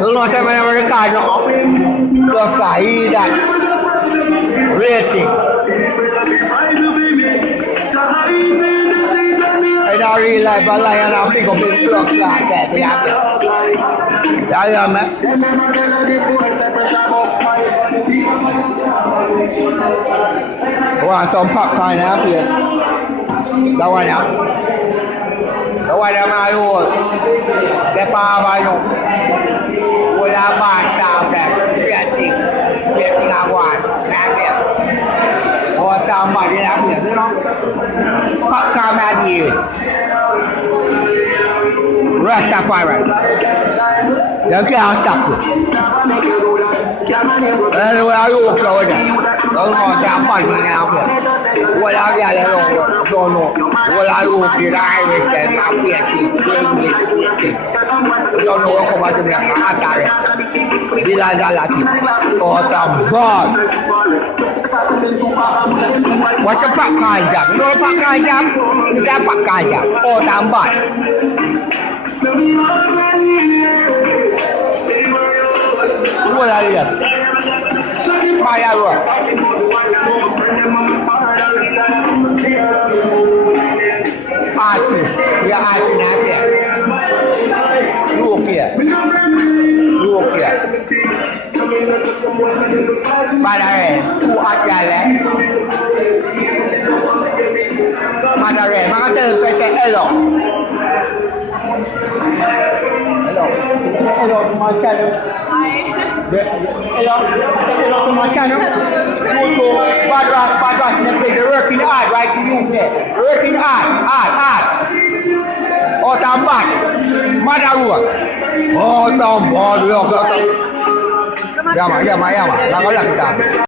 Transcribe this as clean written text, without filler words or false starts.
Lu saya main Americano. Lu caída. Rating. Ai đó đi lại và lại là mình có biết được là kẻ thì ác. Đấy là mẹ. Wow, tôm phật này nè kìa. Đâu ai nhá? Đâu ai đang ai luôn? Cái ba vai nhung. Ôi là ba sao đẹp, Việt Thị là hoàn, nè kìa. Ôi tao mà đi làm việc thế đó. Phật ca mẹ gì? Rastafari. Đó cái áo tập rồi. Rồi áo uống rồi nè. Đó ngồi chạm phải mà nào kìa. Ôi áo ra là đồ nổ. Ôi áo uống thì ra ai về sẽ tạo Việt Thị, Việt Thị. Đồ nổ không bao giờ mình có hát ta rồi. Đi ra là thì. Ôi tao bọt. Wacha pakaian, no pakaian, kita pakaian. Oh tambah. Gua dah lihat. Bayar gua. Artis, dia artis nanti. Lu okey. Padahal tu ajar lah. Padahal mana tu kata elok. Elok macam tu. Elok macam tu. Untuk bagas nanti working hard right to you ke. Working hard. Oh tambah. Mana ruang? Oh tambah dia kata. Ya mak, lah kita.